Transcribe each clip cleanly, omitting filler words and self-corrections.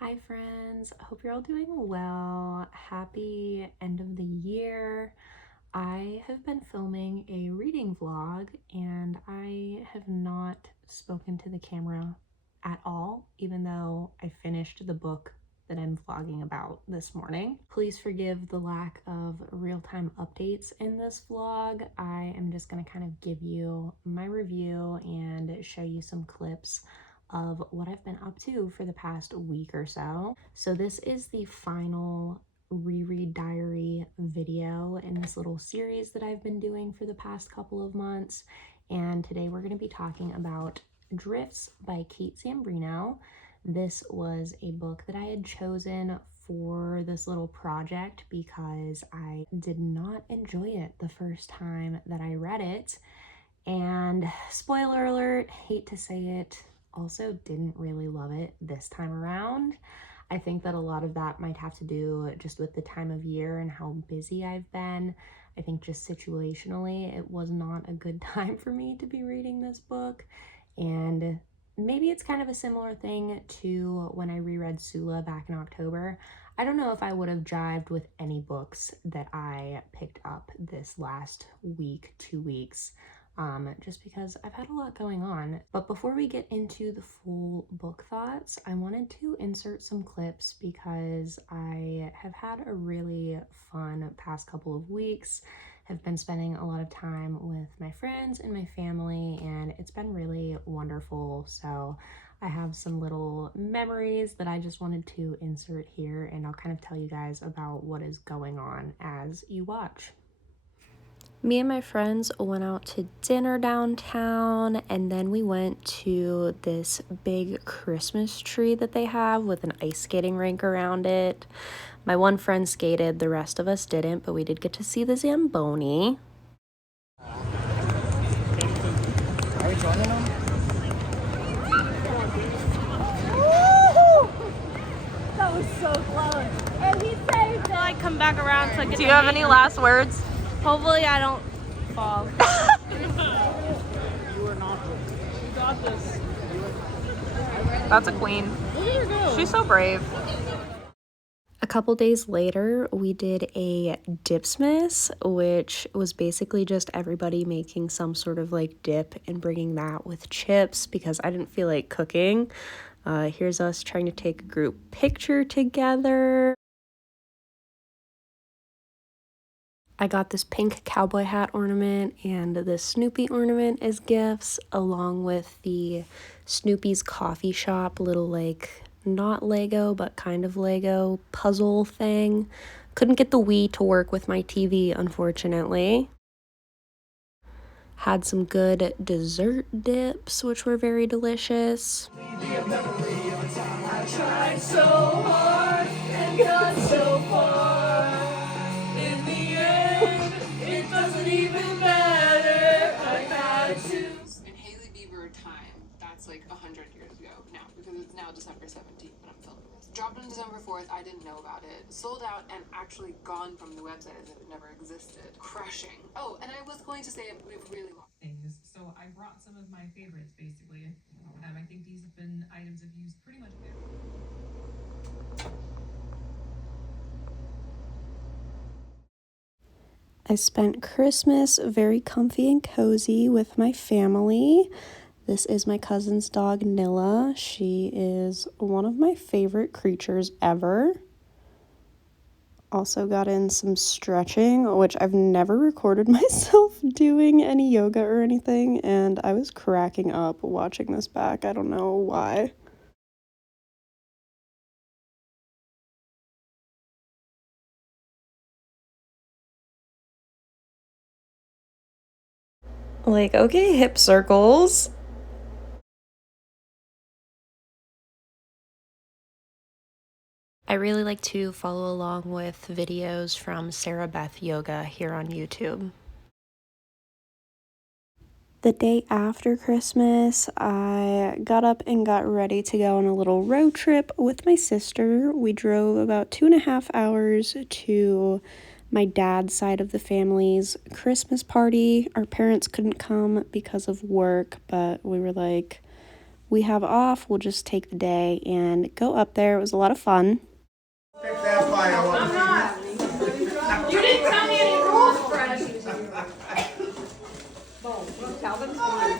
Hi friends, I hope you're all doing well. Happy end of the year. I have been filming a reading vlog and I have not spoken to the camera at all, even though I finished the book that I'm vlogging about this morning. Please forgive the lack of real-time updates in this vlog. I am just gonna kind of give you my review and show you some clips of what I've been up to for the past week or so. So this is the final reread diary video in this little series that I've been doing for the past couple of months. And today we're going to be talking about Drifts by Kate Zambreno. This was a book that I had chosen for this little project because I did not enjoy it the first time that I read it. And spoiler alert, hate to say it, also didn't really love it this time around. I think that a lot of that might have to do just with the time of year and how busy I've been. I think just situationally, it was not a good time for me to be reading this book. And maybe it's kind of a similar thing to when I reread Sula back in October. I don't know if I would have jived with any books that I picked up this last week, 2 weeks. Just because I've had a lot going on. But before we get into the full book thoughts, I wanted to insert some clips because I have had a really fun past couple of weeks, have been spending a lot of time with my friends and my family, and it's been really wonderful. So I have some little memories that I just wanted to insert here, and I'll kind of tell you guys about what is going on as you watch. Me and my friends went out to dinner downtown, and then we went to this big Christmas tree that they have with an ice skating rink around it. My one friend skated, the rest of us didn't, but we did get to see the Zamboni. Are you joining them? That was so close. And he saved it. I come back around to get. Do you have any last words? Hopefully I don't fall. You are not. You got this. That's a queen. Look at her go. She's so brave. A couple days later, we did a Dipsmas, which was basically just everybody making some sort of like dip and bringing that with chips because I didn't feel like cooking. Here's us trying to take a group picture together. I got this pink cowboy hat ornament and this Snoopy ornament as gifts, along with the Snoopy's coffee shop little like not Lego but kind of Lego puzzle thing. Couldn't get the Wii to work with my TV, unfortunately. Had some good dessert dips, which were very delicious. I tried so hard and got so far. In the end, it doesn't even matter. I had to. In Haley Bieber time, that's like 100 years ago now, because it's now December 17th when I'm filming this. Dropped on December 4th, I didn't know about it. Sold out and actually gone from the website as if it never existed. Crushing. Oh, and I was going to say we've really lost things. So I brought some of my favorites, basically. I think these have been items I've used pretty much every. I spent Christmas very comfy and cozy with my family. This is my cousin's dog, Nilla. She is one of my favorite creatures ever. Also got in some stretching, which I've never recorded myself doing any yoga or anything, and I was cracking up watching this back. I don't know why. Like, okay, hip circles. I really like to follow along with videos from Sarah Beth Yoga here on YouTube. The day after Christmas, I got up and got ready to go on a little road trip with my sister. We drove about 2.5 hours to my dad's side of the family's Christmas party. Our parents couldn't come because of work, but we were like, we have off, we'll just take the day and go up there. It was a lot of fun. Pick that file up. I'm not. You didn't tell me any rules, Fred. Calvin's one.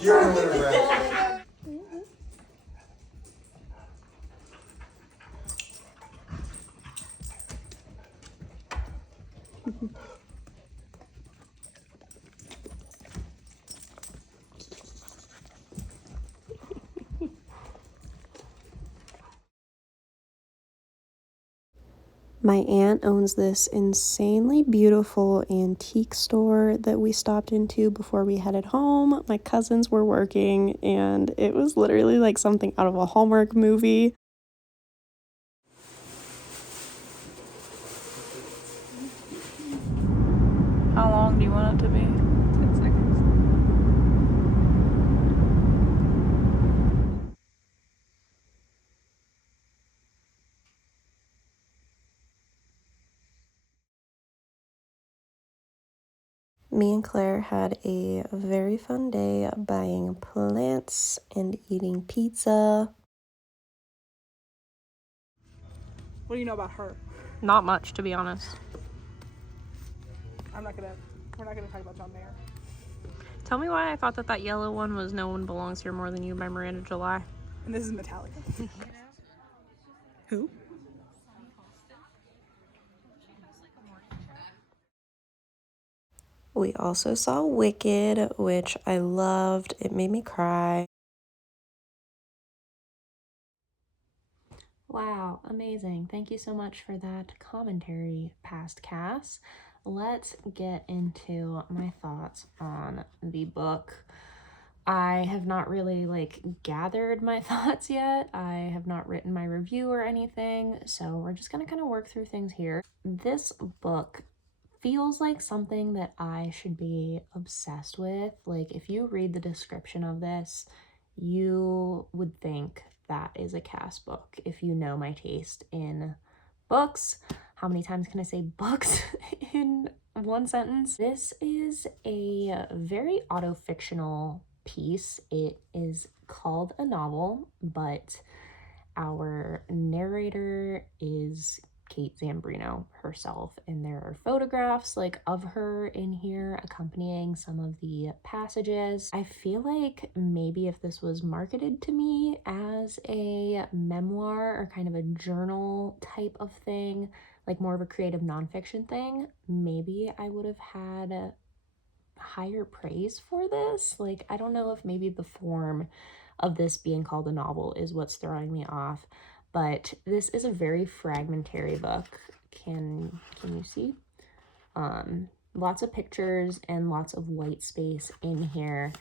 You're a winner, Brad. My aunt owns this insanely beautiful antique store that we stopped into before we headed home. My cousins were working, and it was literally like something out of a Hallmark movie. How long do you want it to be? 10 seconds. Me and Claire had a very fun day buying plants and eating pizza. What do you know about her? Not much, to be honest. We're not gonna talk about John Mayer. Tell me why I thought that yellow one was No One Belongs Here More Than You by Miranda July. And this is Metallica. Who? We also saw Wicked, which I loved. It made me cry. Wow, amazing. Thank you so much for that commentary, past Cass. Let's get into my thoughts on the book. I have not really gathered my thoughts yet. I have not written my review or anything, so we're just gonna kind of work through things here. This book feels like something that I should be obsessed with. Like, if you read the description of this, you would think that is a Cass book if you know my taste in books. How many times can I say books in one sentence? This is a very auto-fictional piece. It is called a novel, but our narrator is Kate Zambreno herself, and there are photographs of her in here accompanying some of the passages. I feel like maybe if this was marketed to me as a memoir or kind of a journal type of thing, like more of a creative nonfiction thing, maybe I would have had higher praise for this. I don't know if maybe the form of this being called a novel is what's throwing me off, but this is a very fragmentary book. Can you see? Lots of pictures and lots of white space in here,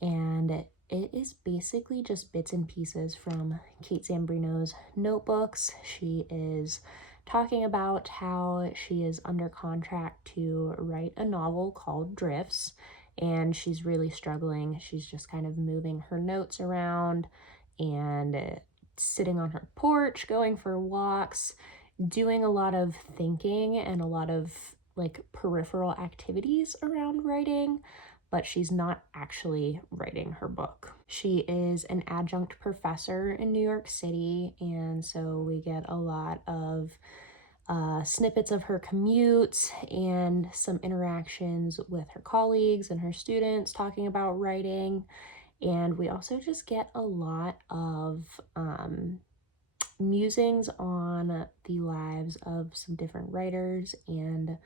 and it is basically just bits and pieces from Kate Zambreno's notebooks. She is talking about how she is under contract to write a novel called Drifts, and she's really struggling. She's just kind of moving her notes around and sitting on her porch, going for walks, doing a lot of thinking and a lot of peripheral activities around writing, but she's not actually writing her book. She is an adjunct professor in New York City, and so we get a lot of snippets of her commute and some interactions with her colleagues and her students talking about writing. And we also just get a lot of musings on the lives of some different writers and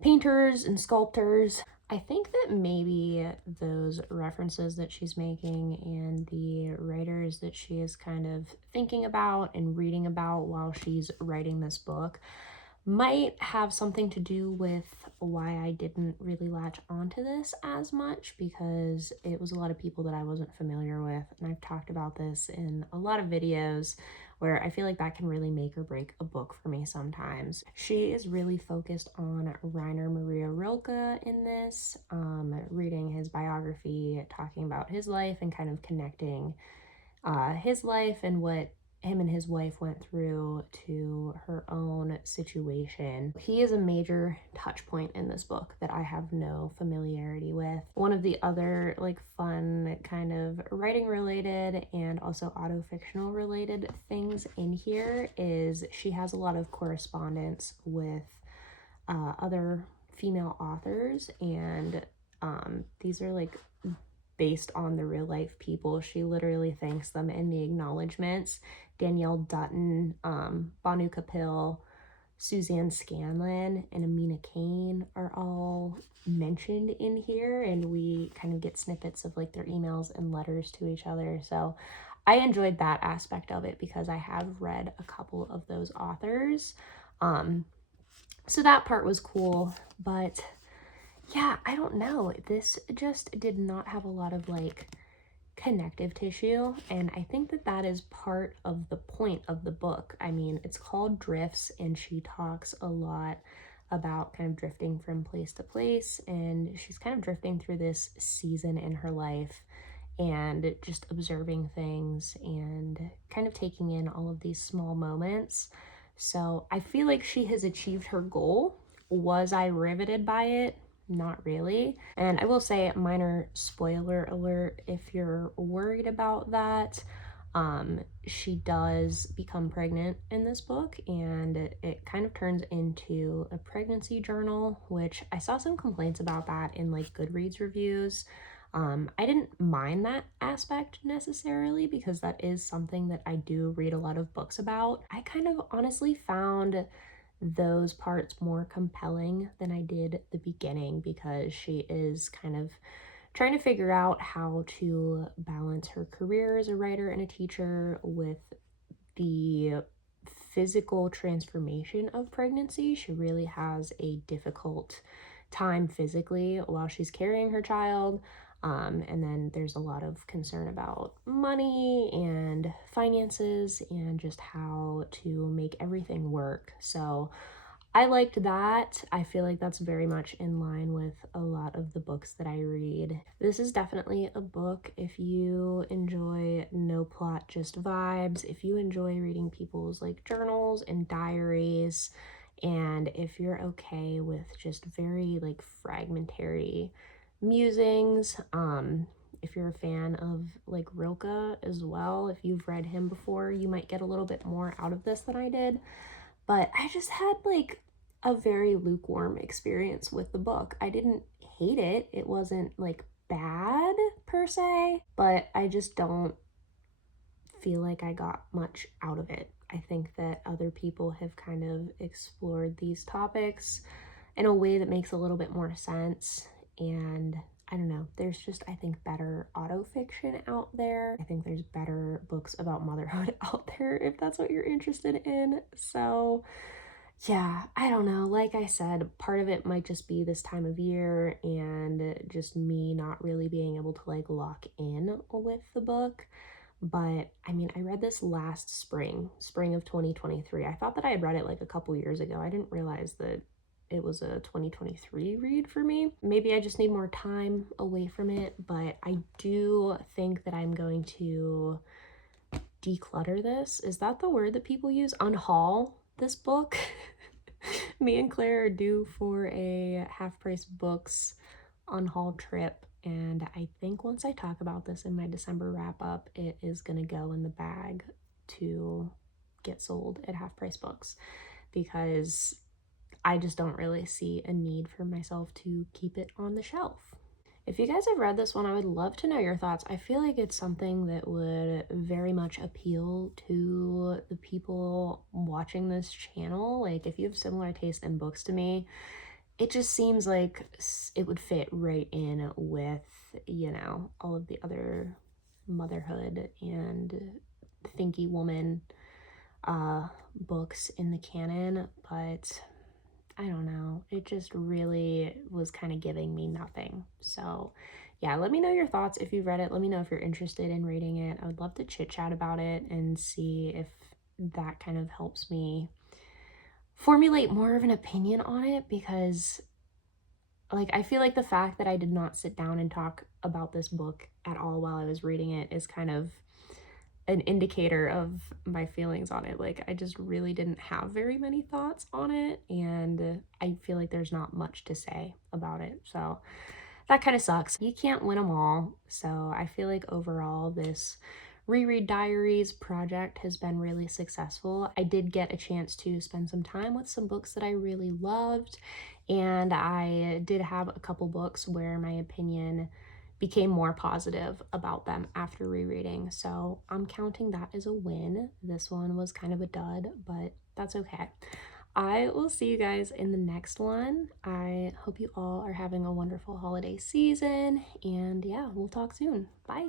painters and sculptors. I think that maybe those references that she's making and the writers that she is kind of thinking about and reading about while she's writing this book might have something to do with why I didn't really latch onto this as much, because it was a lot of people that I wasn't familiar with, and I've talked about this in a lot of videos where I feel like that can really make or break a book for me sometimes. She is really focused on Rainer Maria Rilke in this, reading his biography, talking about his life and kind of connecting his life and what him and his wife went through to her own situation. He is a major touch point in this book that I have no familiarity with. One of the other like fun kind of writing related and also auto-fictional related things in here is she has a lot of correspondence with other female authors, and these are like based on the real life people. She literally thanks them in the acknowledgments. Danielle Dutton, Banu Kapil, Suzanne Scanlon, and Amina Kane are all mentioned in here, and we kind of get snippets of like their emails and letters to each other. So I enjoyed that aspect of it because I have read a couple of those authors. So that part was cool, but yeah, I don't know. This just did not have a lot of like connective tissue, and I think that that is part of the point of the book. I mean, it's called Drifts, and she talks a lot about kind of drifting from place to place, and she's kind of drifting through this season in her life and just observing things and kind of taking in all of these small moments. So I feel like she has achieved her goal. Was I riveted by it? Not really. And I will say, minor spoiler alert, if you're worried about that, she does become pregnant in this book, and it kind of turns into a pregnancy journal, which I saw some complaints about that in like Goodreads reviews. I didn't mind that aspect necessarily because that is something that I do read a lot of books about. I kind of honestly found those parts more compelling than I did the beginning because she is kind of trying to figure out how to balance her career as a writer and a teacher with the physical transformation of pregnancy. She really has a difficult time physically while she's carrying her child. And then there's a lot of concern about money and finances and just how to make everything work. So I liked that. I feel like that's very much in line with a lot of the books that I read. This is definitely a book if you enjoy no plot, just vibes, if you enjoy reading people's like journals and diaries, and if you're okay with just very like fragmentary musings. If you're a fan of like Rilke as well, if you've read him before, you might get a little bit more out of this than I did. But I just had like a very lukewarm experience with the book. I didn't hate it. It wasn't like bad per se, but I just don't feel like I got much out of it. I think that other people have kind of explored these topics in a way that makes a little bit more sense, and I don't know, there's just, I think, better auto fiction out there. I think there's better books about motherhood out there if that's what you're interested in. So yeah, I don't know. Like I said, part of it might just be this time of year and just me not really being able to like lock in with the book. But I mean, I read this last spring of 2023. I thought that I had read it like a couple years ago. I didn't realize that it was a 2023 read for me. Maybe I just need more time away from it, but I do think that I'm going to declutter this. Is that the word that people use? Unhaul this book. Me and Claire are due for a Half Price Books unhaul trip, and I think once I talk about this in my December wrap up, it is gonna go in the bag to get sold at Half Price Books because I just don't really see a need for myself to keep it on the shelf. If you guys have read this one, I would love to know your thoughts. I feel like it's something that would very much appeal to the people watching this channel. Like, if you have similar taste in books to me, it just seems like it would fit right in with, you know, all of the other motherhood and thinky woman books in the canon, but I don't know. It just really was kind of giving me nothing. So yeah, let me know your thoughts if you've read it. Let me know if you're interested in reading it. I would love to chit chat about it and see if that kind of helps me formulate more of an opinion on it, because like I feel like the fact that I did not sit down and talk about this book at all while I was reading it is kind of an indicator of my feelings on it. Like, I just really didn't have very many thoughts on it, and I feel like there's not much to say about it. So that kind of sucks. You can't win them all. So I feel like overall, this Reread Diaries project has been really successful. I did get a chance to spend some time with some books that I really loved, and I did have a couple books where my opinion became more positive about them after rereading. So I'm counting that as a win. This one was kind of a dud, but that's okay. I will see you guys in the next one. I hope you all are having a wonderful holiday season, and yeah, we'll talk soon. Bye.